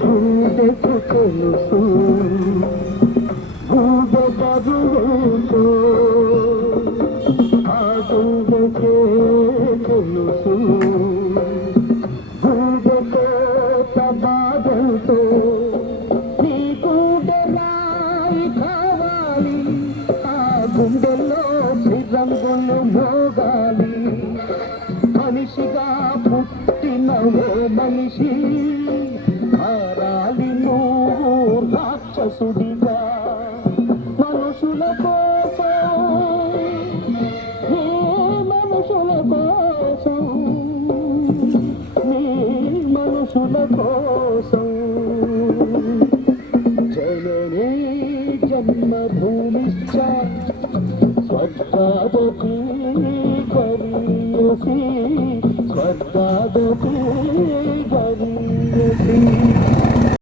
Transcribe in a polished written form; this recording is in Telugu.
గుండెకు తెలుసు గుండె బరువేంటో ఆ గుండెకే తెలుసు గుండెకే బాధంతో నీ గుండె రాయి కావాలి ఆ గుండెల్లో శ్రీరంగులు మోగాలి మనిషిగా పుట్టినవో మనిషి మారాలి నువ్వు రాక్షసుడిగా మనుషులతో